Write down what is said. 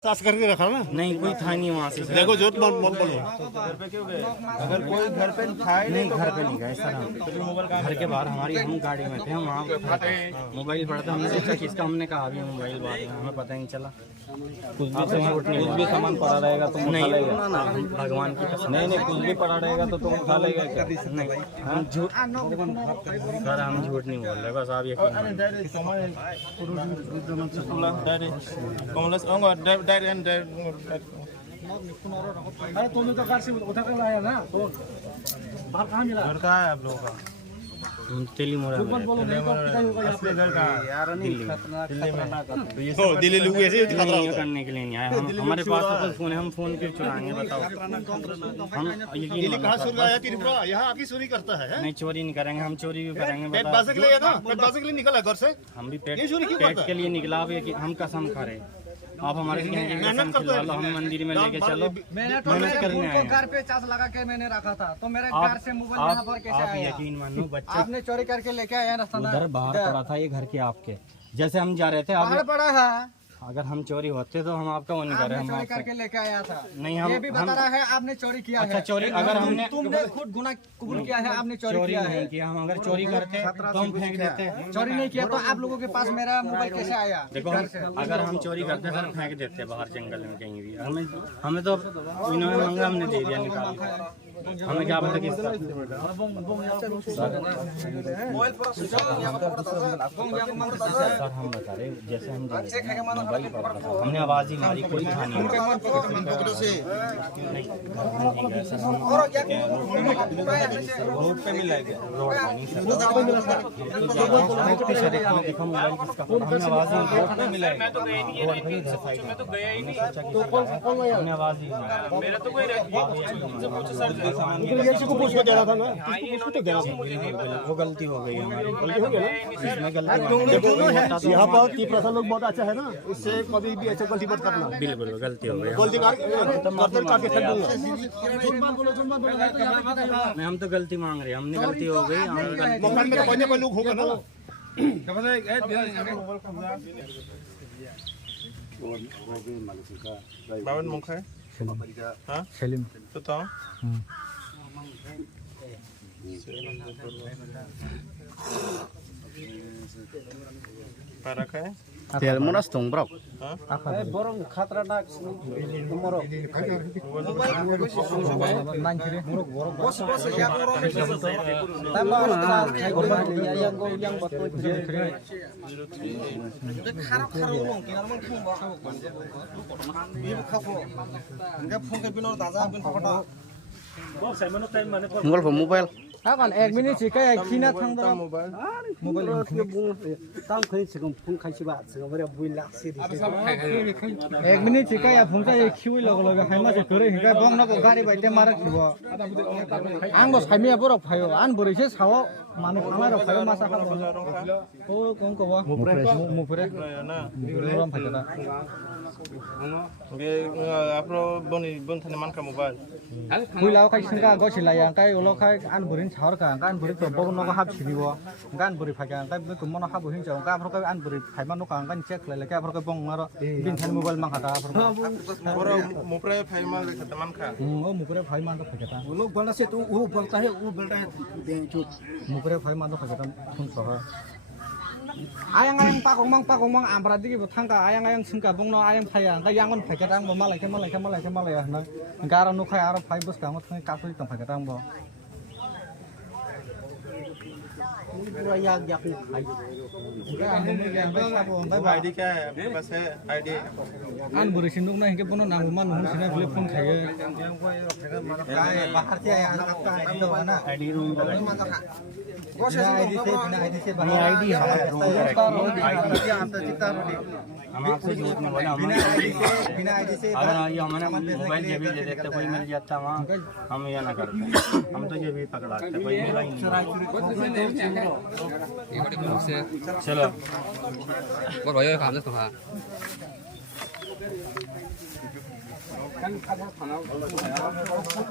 सास करके रखा ना। नहीं कोई था नहीं वहाँ से। देखो जोत मत बोलो। घर पे क्यों गए? अगर कोई घर पे था ही नहीं घर पे नहीं गए सर, हम घर के बाहर हमारी हम गाड़ी में थे, हम वहाँ मोबाइल पड़ा था, हमने सोचा किसका, हमने कहा अभी मोबाइल बात है, हमें पता ही नहीं चला। कुछ भी सामान पड़ा रहेगा तो नहीं ना, भगवान की कसम। नहीं कुछ भी पड़ा रहेगा तो तुम उठा लेगा क्या? नहीं हम झूठ सर, हम झूठ नहीं बोल रहे, बस आप यकीन अरे तुमने तो कार से उठा कर लाया ना, तो बाहर कहाँ मिला? घर कहाँ है आप लोगों का? दिल्ली मोड़ा में असली घर कहाँ है? दिल्ली लोग ऐसे ही खतरा होता है। करने के लिए नहीं आए हम, हमारे पास तो फोन है, हम फोन क्यों चुराएंगे बताओ? हम यकीन कहाँ चोरी आया त्रिपुरा? यहाँ आके चोरी करता है? नहीं चोरी नहीं करेंगे, हम चोरी भी करेंगे। पेट बासे के लिए ना, पेट बासे के लिए निकला घर से। हम भी पेट चोरी क्यों पेट करता है? के लिए निकला, अब हम कसम खा रहे, आप हमारे कसम खिलवा लो, हमें मंदिर में लेके चलो, मैंने तो मेहनत करने आए घर पे चार्ज लगा के मैंने रखा था, तो मेरे घर से मोबाइल यहाँ पर कैसे आप आया? यकीन मानो बच्चे आपने चोरी करके लेके आया ना? उधर बाहर पड़ा था ये घर के आपके, जैसे हम जा रहे थे बाहर पड़ा है, अगर हम चोरी होते तो हम आपका वो नहीं कर रहे, आपने हम चोरी करके लेके आया था। नहीं हम ये भी बता रहा है आपने चोरी किया अच्छा है। चोरी अगर हमने तुमने खुद गुनाह कबूल किया है, आपने चोरी किया है। नहीं किया, हम अगर चोरी करते तो हम फेंक देते। चोरी नहीं किया तो आप लोगों के पास मेरा मोबाइल कैसे आया? देखो अगर हम चोरी करते सर फेंक देते बाहर जंगल में कहीं भी, हमें तो इन्होंने मांगा, हमने दे दिया निकाल के, हमें क्या पता किसका। सर हम बता रहे जैसे हम मोबाइल पकड़ा था, हमने आवाज ही मारी, कोई था नहीं। रोड पे मिला है क्या? रोड पे नहीं सर, देखो मोबाइल किसका, हमने आवाज ही रोड पे मिला है। हमने आवाज ही को पूछ के देना था ना, वो गलती हो गई हमारी, इसमें गलती यहाँ पर त्रिपुरा लोग बहुत अच्छा है ना, इससे कभी भी ऐसे गलती मत करना। बिल्कुल गलती हो गई, गलती नहीं हम तो गलती मांग रहे हैं, हमने गलती हो गई, हम गलती कोई लोग होगा ना। बावन मुख है? हाँ सलीम बताओ। पारक है? Telmonas tong bro. borong khatra nak nomor. Bos ya borong. Tambah yang betul. Kharap long kinar mang khung ba. Bi khafo. Enggak phone ke binor daza bin phota. Mobile. Kan 1 minute sih kayak kina thang ba. Mobile Mobile当可以这个碰开始吧，这个我要不拉稀的。 1 minute sih kayak phone kayak kiwi logo hai ma se kore hinga bong na ko gari baite marak thibo. Ang bo saimia borok phayo an bori se sawo manu khama rok phayo masa kha. O kong ko ba mupre ना ram phajata. आप लोग बन थाने मान का mobile Kui lau kai singka go silaya kai ulo kai an burin chhor ka kan burin to bog no hab chibibo gan buri phaga kai ko mono hab hin chong ka phro kai an buri phaiman no kan kan check lele kai phro kai bong maro bin than mobile mang hata phro और Mopre file मार के मान का o mukure phaiman to phajata वो लोग बोलता से तो वो बोलता है जो mukure phaiman to phajata phun soha ayang pakong mang ambra digi bo thangka ayang singka bong no ayang phaya ka yangon phajata ang bo malai ya na garo no khai aro phai bus ka mo thang ka phoi tong phajata ang bo पूरा याग याग खाई ID क्या है आपके पास है ID an buri sinduk na hingke bono nangu man hun sina bile phone khaye बाहर से आया आपका ना आईडी रूम का ID से नहीं आईडी हमारे रूम हम आपसे झूठ नहीं बोला, बिना ID से अगर ये हमारा मोबाइल ये भी दे देते कोई मिल जाता वहाँ, हम ये ना करते, हम तो ये भी पकड़ाते कोई मिला ही नहीं। चलो